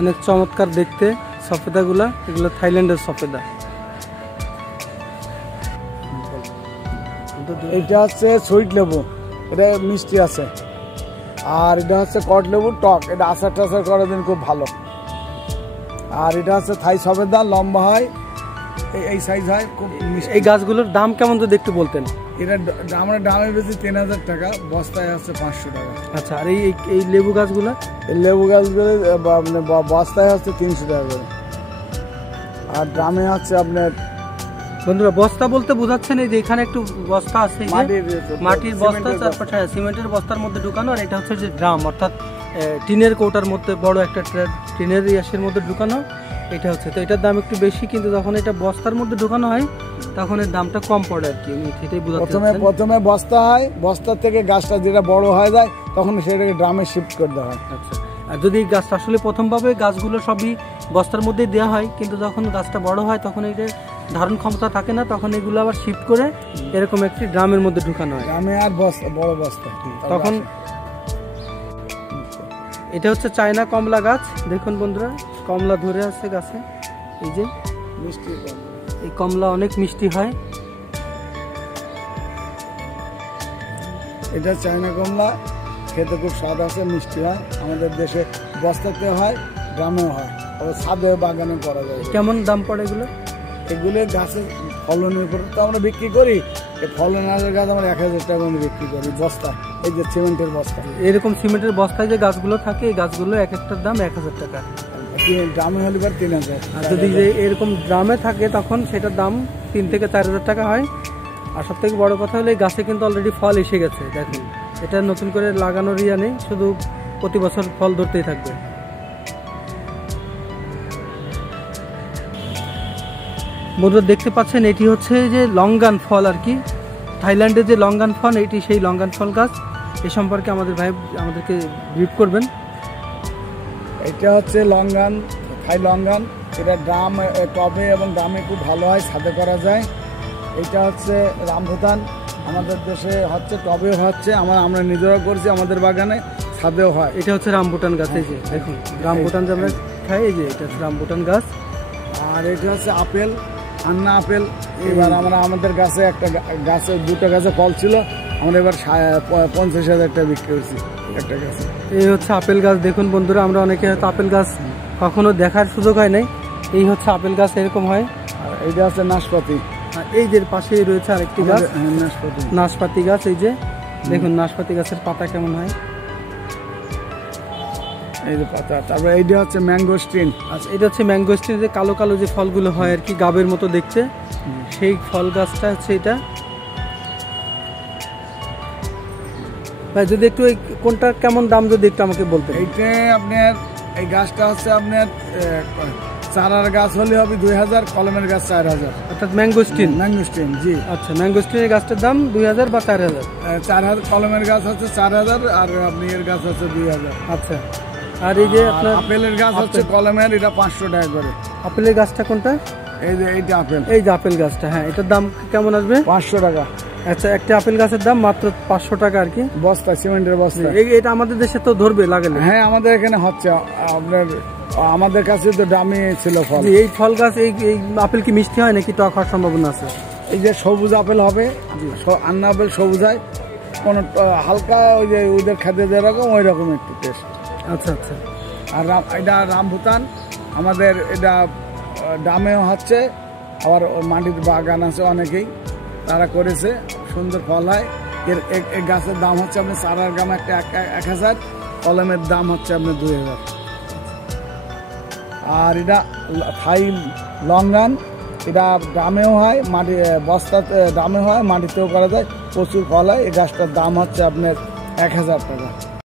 অনেক চমৎকার দেখতে সফেদাগুলা, এগুলো থাইল্যান্ডের সফেদা। এটা হচ্ছে সুইট লেবু, এটা মিষ্টি আছে। আর এটা হচ্ছে কট লেবু টক, এটা আচার টাচার করার জন্য খুব ভালো। আর এটা হচ্ছে থাই সফেদা, লম্বা হয়, এই সাইজ হয়, খুব মিষ্টি। এই গাছগুলোর দাম কেমন যদি একটু বলতেন? এটা আমরা দামে বেশি 3000 টাকা, বস্তায় হচ্ছে 500 টাকা। আচ্ছা, আর এই লেবু গাছগুলো? এই লেবু গাছগুলো বস্তায় হচ্ছে 300 টাকা করে, আর দামে হচ্ছে আপনার। বন্ধুরা, বস্তা বলতে বোঝাচ্ছেন এই যে এখানে একটু বস্তা আছে, মাটির বস্তা, চারপাশে সিমেন্টের বস্তার মধ্যে ঢুকানো। আর এটা হচ্ছে যে ড্রাম, অর্থাৎ টিনের কৌটার মধ্যে বড় একটা টিনের ইয়াসের মধ্যে ঢুকানো। এটা হচ্ছে, তো এটার দাম একটু বেশি, কিন্তু যখন এটা বস্তার মধ্যে ঢুকানো হয় তখন এর দামটা কম পড়ে আর কি। সেটাই বোঝাচ্ছি। প্রথমে বস্তা হয়, বস্তার থেকে গাছটা যেটা বড় হয়ে যায় তখন সেটাকে ড্রামে শিফট করে দেওয়া হয়। আচ্ছা, আর যদি গাছটা আসলে প্রথমভাবে গাছগুলো সবই বস্তার মধ্যে দেওয়া হয়, কিন্তু যখন গাছটা বড় হয় তখন এটা ধারণ ক্ষমতা থাকে না, তখন এগুলো আবার শিফট করে এরকম একটি ড্রামের মধ্যে ঢুকানো হয়। ড্রামে আর বড় বস্তা তখন এটা হচ্ছে চায়না কমলা গাছ। দেখুন বন্ধুরা, কমলা ধরে আছে গাছে, এই যে মিষ্টি। এই কমলা অনেক মিষ্টি হয়। এটা চায়না কমলা, খেতে খুব স্বাদ আছে, মিষ্টি হয়। আমাদের দেশে বস্তাতে হয়, গ্রামেও হয়, আবার ছাদে বাগানে করা যায়। কেমন দাম পড়ে এগুলো? এগুলো গাছের ফলনের উপর তো আমরা বিক্রি করি। এই ফলনের গাছ আমরা 1000 টাকা করে বিক্রি করি বস্তা, এই যে সিমেন্টের বস্তা। এরকম সিমেন্টের বস্তায় যে গাছগুলো থাকে, এই গাছগুলো এক একটার দাম 1000 টাকা। ড্রামে হলে 3000। আর যদি এরকম ড্রামে থাকে তখন সেটার দাম 3 থেকে 4000 টাকা হয়। আর সব থেকে বড় কথা হলো এই গাছে কিন্তু অলরেডি ফল এসে গেছে। দেখুন, এটা নতুন করে লাগানোর ইয়া নেই, শুধু প্রতি বছর ফল ধরতেই থাকবে। বন্ধুরা দেখতে পাচ্ছেন, এটি হচ্ছে যে লঙ্গান ফল আর কি, থাইল্যান্ডের যে লঙ্গান ফল, এটি সেই লঙ্গান ফল গাছ। এ সম্পর্কে আমাদের ভাই আমাদেরকে ব্রিফ করবেন। এটা হচ্ছে লঙ্গান, থাই লঙ্গান। এটা ড্রাম, টবে এবং ড্রামে খুব ভালো হয়, ছাদে করা যায়। এটা হচ্ছে রামভুতান, আমাদের দেশে হচ্ছে, টবেও হচ্ছে, আমরা নিজেরাও করছি আমাদের বাগানে, ছাদেও হয়। এটা হচ্ছে রামবুটান গাছ, এই যে দেখুন রামবুটান যে আমরা খাই, এই যে এটা হচ্ছে রামবুটান গাছ। আর এটা হচ্ছে আপেল, আন্না আপেল। এবার আমরা আমাদের গাছে গাছে 2টা গাছে ফল ছিল, আমরা এবার 50,000 টাকা বিক্রি করছি একটা গাছে। এই হচ্ছে আপেল গাছ। দেখুন বন্ধুরা, আমরা অনেকে হয়তো আপেল গাছ কখনো দেখার সুযোগ হয় নাই। এই হচ্ছে আপেল গাছ, এরকম হয়। আর এইটা হচ্ছে নাশপাতি। আর এই যে পাশেই রয়েছে আরেকটি গাছ, নাশপাতি গাছ। এই যে দেখুন নাশপাতি গাছের পাতা কেমন হয়, এই যে পাতা। তারপরে এইটা হচ্ছে ম্যাঙ্গোস্টিন। আচ্ছা, এটা হচ্ছে ম্যাঙ্গোস্টিন, যে কালো কালো যে ফলগুলো হয় আর কি, গাবের মতো দেখতে, সেই ফল গাছটা হচ্ছে এটা। ভাই যদি একটু কোনটা কেমন দাম যদি একটু আমাকে বলতেন। এইটা আপনার, এই গাছটা হচ্ছে আপনার চারার গাছ হলে হবে 2000, কলমের গাছ 4000। অর্থাৎ ম্যাঙ্গোস্টিন? ম্যাঙ্গোস্টিন, জি। আচ্ছা, ম্যাঙ্গোস্টিনের গাছটার দাম 2000 বা 4000? 4000 কলমের গাছ হচ্ছে 4000, আর আপনি এর গাছ হচ্ছে 2000। আচ্ছা, আর এই যে আপনার আপেলের গাছ হচ্ছে কলমের, এটা 500 টাকা করে। আপেলের গাছটা কোনটা? এই যে এইটা আপেল, এই যে আপেল গাছটা, হ্যাঁ, এটার দাম কেমন আসবে? 500 টাকা। আচ্ছা, একটা আপেল গাছের দাম মাত্র 500 টাকা আর কি, বস্তা, সিমেন্টের বস্তা। এটা আমাদের দেশে তো ধরবে লাগালে? হ্যাঁ, আমাদের এখানে হচ্ছে। আপনার আমাদের কাছে তো দামি ছিল ফল। এই ফল গাছ, এই আপেল কি মিষ্টি হয় নাকি টক হওয়ার সম্ভাবনা আছে? এই যে সবুজ আপেল হবে, আন্না আপেল সবুজ হয়, কোন হালকা ওই যে ওদের খেতে যেরকম ওই রকম একটু টেস্ট। আচ্ছা আচ্ছা। আর এটা রামভুতান, আমাদের এটা দামেও হচ্ছে, আবার মাটির বাগান আছে অনেকেই, তারা করেছে, সুন্দর ফল হয়। এর গাছের দাম হচ্ছে আপনার চারার দাম একটা 1000, কলমের দাম হচ্ছে আপনার 2000। আর এটা থাই লঙ্গান, এটা দামেও হয়, মাটি বস্তাতে দামে হয়, মাটিতেও করা যায়, প্রচুর ফল হয়। এই গাছটার দাম হচ্ছে আপনার 1000 টাকা।